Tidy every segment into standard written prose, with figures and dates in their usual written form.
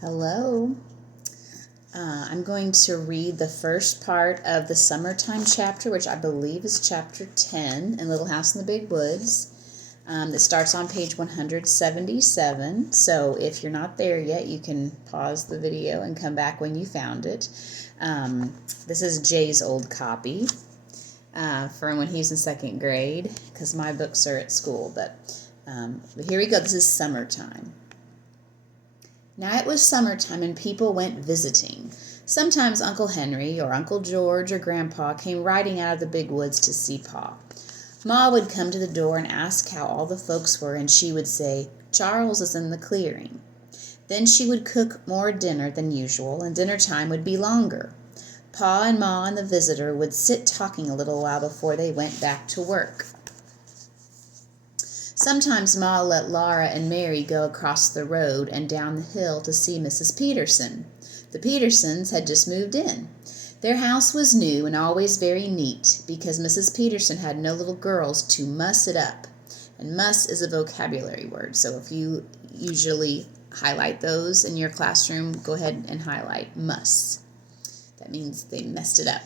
Hello. I'm going to read the first part of the summertime chapter, which I believe is chapter 10 in Little House in the Big Woods. That starts on page 177. So if you're not there yet, you can pause the video and come back when you found it. This is Jay's old copy from when he was in second grade, because my books are at school. But here we go. This is summertime. Now it was summertime and people went visiting. Sometimes Uncle Henry or Uncle George or Grandpa came riding out of the big woods to see Pa. Ma would come to the door and ask how all the folks were, and she would say, "Charles is in the clearing." Then she would cook more dinner than usual, and dinner time would be longer. Pa and Ma and the visitor would sit talking a little while before they went back to work. Sometimes Ma let Laura and Mary go across the road and down the hill to see Mrs. Peterson. The Petersons had just moved in. Their house was new and always very neat because Mrs. Peterson had no little girls to muss it up. And muss is a vocabulary word, so if you usually highlight those in your classroom, go ahead and highlight muss. That means they messed it up.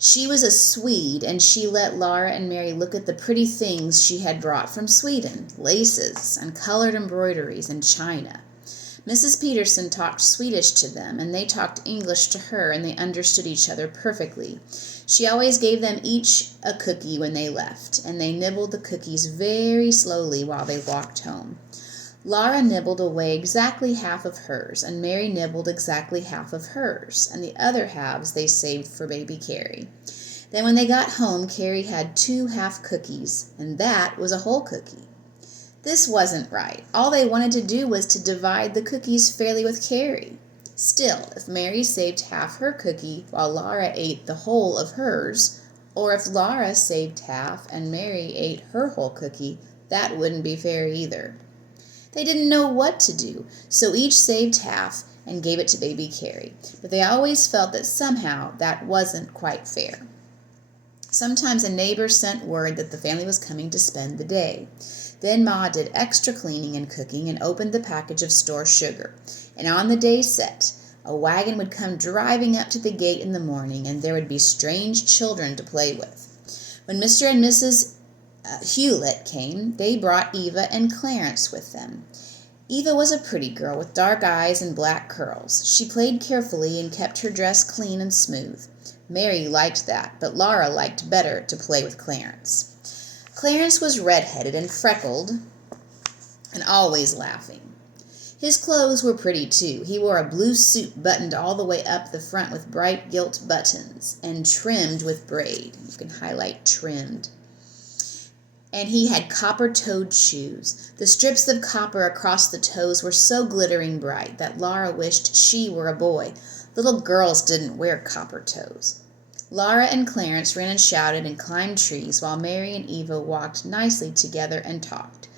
She was a Swede, and she let Laura and Mary look at the pretty things she had brought from Sweden, laces and colored embroideries and china. Mrs. Peterson talked Swedish to them, and they talked English to her, and they understood each other perfectly. She always gave them each a cookie when they left, and they nibbled the cookies very slowly while they walked home. Laura nibbled away exactly half of hers, and Mary nibbled exactly half of hers, and the other halves they saved for baby Carrie. Then when they got home, Carrie had 2 half cookies, and that was a whole cookie. This wasn't right. All they wanted to do was to divide the cookies fairly with Carrie. Still, if Mary saved half her cookie while Laura ate the whole of hers, or if Laura saved half and Mary ate her whole cookie, that wouldn't be fair either. They didn't know what to do, so each saved half and gave it to baby Carrie, but they always felt that somehow that wasn't quite fair. Sometimes a neighbor sent word that the family was coming to spend the day. Then Ma did extra cleaning and cooking and opened the package of store sugar. And on the day set, a wagon would come driving up to the gate in the morning, and there would be strange children to play with. When Mr. and Mrs. Hewlett came, they brought Eva and Clarence with them. Eva was a pretty girl with dark eyes and black curls. She played carefully and kept her dress clean and smooth. Mary liked that, but Laura liked better to play with Clarence. Clarence was red-headed and freckled and always laughing. His clothes were pretty, too. He wore a blue suit buttoned all the way up the front with bright gilt buttons and trimmed with braid. You can highlight trimmed. And he had copper-toed shoes. The strips of copper across the toes were so glittering bright that Laura wished she were a boy. Little girls didn't wear copper toes. Laura and Clarence ran and shouted and climbed trees while Mary and Eva walked nicely together and talked.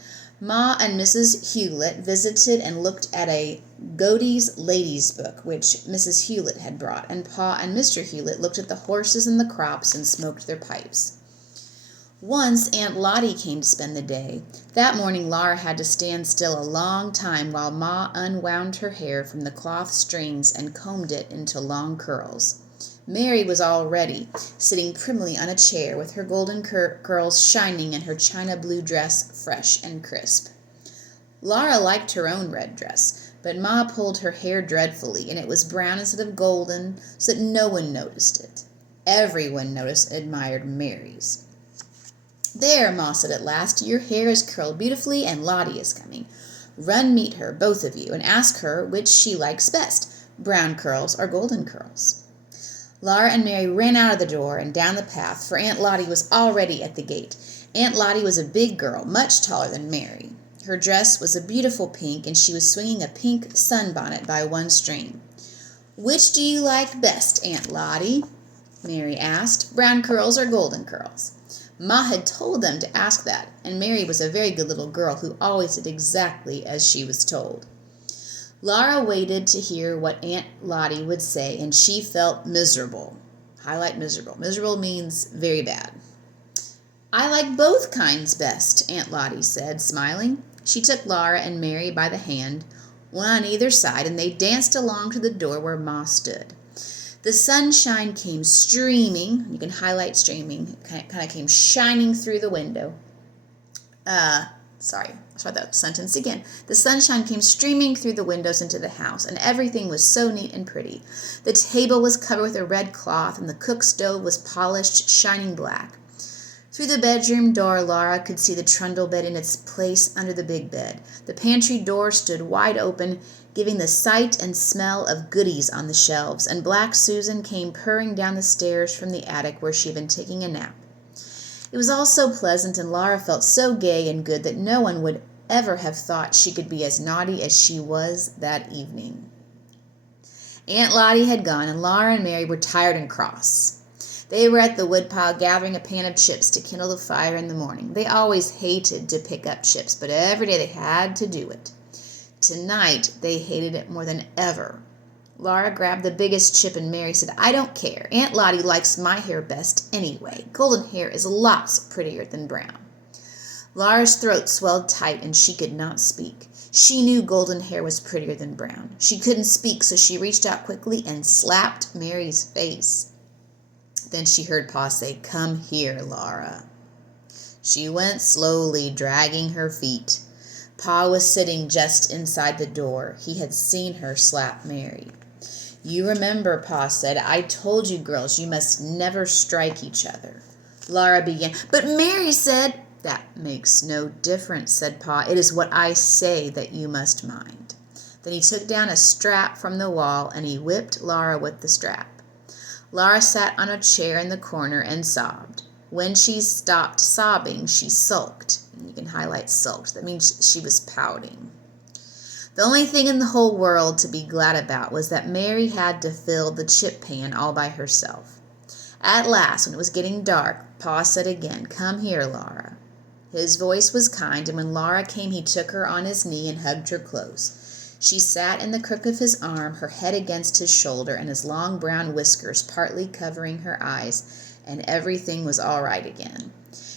Ma and Mrs. Hewlett visited and looked at a Godey's Ladies' Book, which Mrs. Hewlett had brought, and Pa and Mr. Hewlett looked at the horses and the crops and smoked their pipes. Once Aunt Lottie came to spend the day. That morning Laura had to stand still a long time while Ma unwound her hair from the cloth strings and combed it into long curls. Mary was all ready, sitting primly on a chair with her golden curls shining and her china blue dress fresh and crisp. Laura liked her own red dress, but Ma pulled her hair dreadfully, and it was brown instead of golden, so that no one noticed it. Everyone noticed and admired Mary's. "There," Ma said at last, "your hair is curled beautifully, and Lottie is coming. Run meet her, both of you, and ask her which she likes best, brown curls or golden curls." Laura and Mary ran out of the door and down the path, for Aunt Lottie was already at the gate. Aunt Lottie was a big girl, much taller than Mary. Her dress was a beautiful pink, and she was swinging a pink sunbonnet by one string. "Which do you like best, Aunt Lottie?" Mary asked, "brown curls or golden curls?" Ma had told them to ask that, and Mary was a very good little girl who always did exactly as she was told. Laura waited to hear what Aunt Lottie would say, and she felt miserable. Highlight miserable. Miserable means very bad. "I like both kinds best," Aunt Lottie said, smiling. She took Laura and Mary by the hand. one on either side, and they danced along to the door where Ma stood. The sunshine came streaming. You can highlight streaming. It kind of came shining through the window. I'll start that sentence again. The sunshine came streaming through the windows into the house, and everything was so neat and pretty. The table was covered with a red cloth, and the cook stove was polished, shining black. Through the bedroom door, Laura could see the trundle bed in its place under the big bed. The pantry door stood wide open, giving the sight and smell of goodies on the shelves, and Black Susan came purring down the stairs from the attic where she had been taking a nap. It was all so pleasant, and Laura felt so gay and good that no one would ever have thought she could be as naughty as she was that evening. Aunt Lottie had gone, and Laura and Mary were tired and cross. They were at the woodpile gathering a pan of chips to kindle the fire in the morning. They always hated to pick up chips, but every day they had to do it. Tonight, they hated it more than ever. Laura grabbed the biggest chip, and Mary said, "I don't care. Aunt Lottie likes my hair best anyway. Golden hair is lots prettier than brown." Laura's throat swelled tight, and she could not speak. She knew golden hair was prettier than brown. She couldn't speak, so she reached out quickly and slapped Mary's face. Then she heard Pa say, "Come here, Laura." She went slowly, dragging her feet. Pa was sitting just inside the door. He had seen her slap Mary. "You remember," Pa said, "I told you girls you must never strike each other." Laura began, "But Mary said—" "That makes no difference," said Pa. "It is what I say that you must mind." Then he took down a strap from the wall, and he whipped Laura with the strap. Laura sat on a chair in the corner and sobbed. When she stopped sobbing, she sulked. You can highlight sulked. That means she was pouting. The only thing in the whole world to be glad about was that Mary had to fill the chip pan all by herself. At last, when it was getting dark, Pa said again, "Come here, Laura." His voice was kind, and when Laura came, he took her on his knee and hugged her close. She sat in the crook of his arm, her head against his shoulder, and his long brown whiskers partly covering her eyes, and everything was all right again.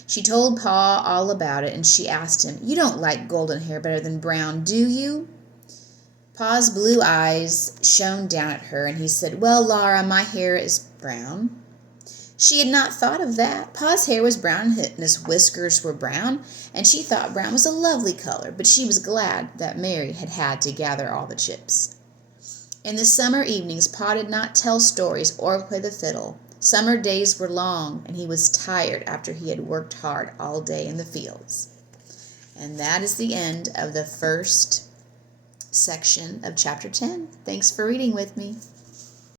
She told Pa all about it, and she asked him, "You don't like golden hair better than brown, do you?" Pa's blue eyes shone down at her, and he said, "Well, Laura, my hair is brown." She had not thought of that. Pa's hair was brown, and his whiskers were brown, and she thought brown was a lovely color, but she was glad that Mary had had to gather all the chips. In the summer evenings, Pa did not tell stories or play the fiddle. Summer days were long, and he was tired after he had worked hard all day in the fields. And that is the end of the first section of Chapter 10. Thanks for reading with me.